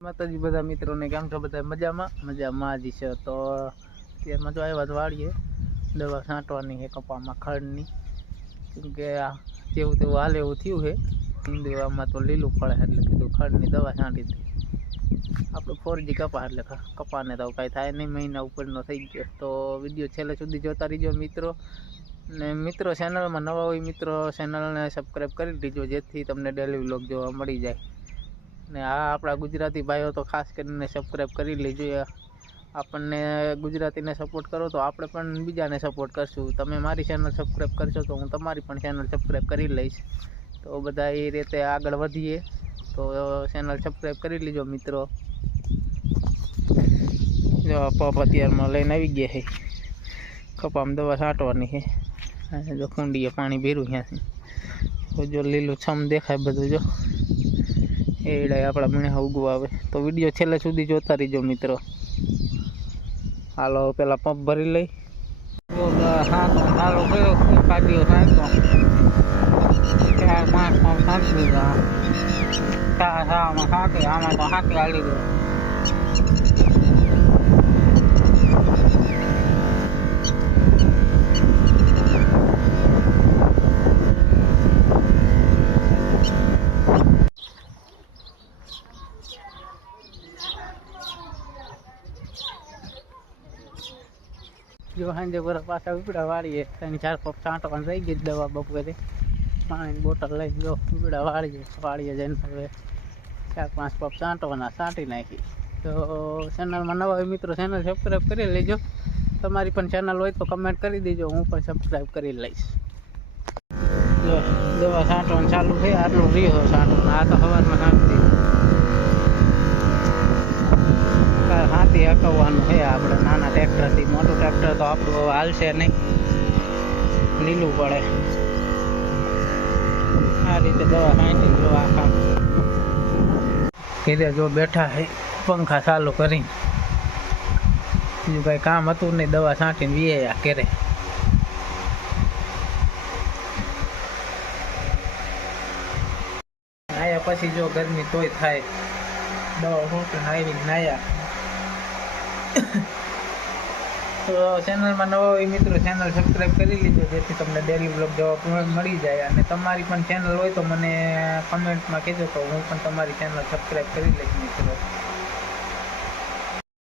માતાજી બધા મિત્રોને કેમ છો બધા? મજામાં? મજામાં જ છે. તો અત્યારમાં જો આવ્યા તો વાળીએ. દવા છાંટવાની છે કપામાં, ખડની. કેમ કે આ જેવું તેવું હાલ એવું થયું છે. હિન્દુમાં તો લીલું ફળે એટલે કીધું ખડની દવા છાંટી હતી આપણે ફોરજી કપા એટલે કપાને તો કાંઈ થાય નહીં. મહિના ઉપરનો થઈ ગયો. તો વીડિયો છેલ્લે સુધી જોતા રહીજો મિત્રો. ને મિત્રો ચેનલમાં નવા હોય મિત્રો ચેનલને સબસ્ક્રાઈબ કરી દીજો જેથી તમને ડેલી વ્લોગ જોવા મળી જાય. ને આ આપણા ગુજરાતી ભાઈઓ તો ખાસ કરીને સબસ્ક્રાઈબ કરી લેજો આપણને ગુજરાતીને સપોર્ટ કરો તો આપણે પણ બીજાને સપોર્ટ કરશું. તમે મારી ચેનલ સબસ્ક્રાઈબ કરશો તો હું તમારી પણ ચેનલ સબસ્ક્રાઈબ કરી લઈશ. તો બધા એ રીતે આગળ વધીએ. તો ચેનલ સબસ્ક્રાઈબ કરી લેજો મિત્રો. જો પપ અત્યારમાં લઈને આવી ગયા છે. કપામાં દવા છાંટવાની છે. જો કુંડીએ પાણી ભેરું ત્યાંથી. જો લીલું છમ દેખાય બધું જો. એડાય આપણા મને ઉગવા આવે. તો વીડિયો છેલ્લે સુધી જોતા રહીજો મિત્રો. હાલો, પેલા પંપ ભરી લઈ. હાલો કયો કાઢ્યો સાંતો ચાર પાંચ પંપ સાંભળી દીધા ચા ચામાં સાંતી આમાં તો સાંતી હાલી ગયો. જો સાંજે બરા પાછા ઉપડા વાળીએ ત્રણ ચાર પપ છાંટવાનું રહી ગઈ દવા બપોરે. પાણીની બોટલ લઈ જો ઉપડા વાળીએ વાળીએ જઈને હવે ચાર પાંચ પપ છાંટવાના છાંટી નાખી. તો ચેનલમાં નવા મિત્રો ચેનલ સબસ્ક્રાઈબ કરી લેજો. તમારી પણ ચેનલ હોય તો કમેન્ટ કરી દેજો, હું પણ સબસ્ક્રાઈબ કરી લઈશ. જો, દવા છાંટવાનું ચાલુ છે, આટલું રહ્યો છાંટવાનું આ તો સવારમાં છાંટી હકવવાનું છે. આપણે નાના ટ્રેક્ટરથી, મોટું ટ્રેક્ટર તો આપણું હાલશે નહીં. લીલું પડે. આ રીતે દવા છાંટી જો આ કામ. કીધે જો બેઠા છે, પંખા ચાલુ કરી બીજું કાંઈ કામ હતું નહીં, દવા છાંટીને વીએ કરે નાયા પછી જો ગરમી તોય થાય. દવા આવીને નાયા. તો ચેનલમાં નવો મિત્રો ચેનલ સબસ્ક્રાઈબ કરી લીધો, જેથી તમને ડેલી બ્લોગ જોવા મળી જાય. અને તમારી પણ ચેનલ હોય તો મને કમેન્ટમાં કહેજો તો હું પણ તમારી ચેનલ સબસ્ક્રાઈબ કરી લઈશ મિત્રો.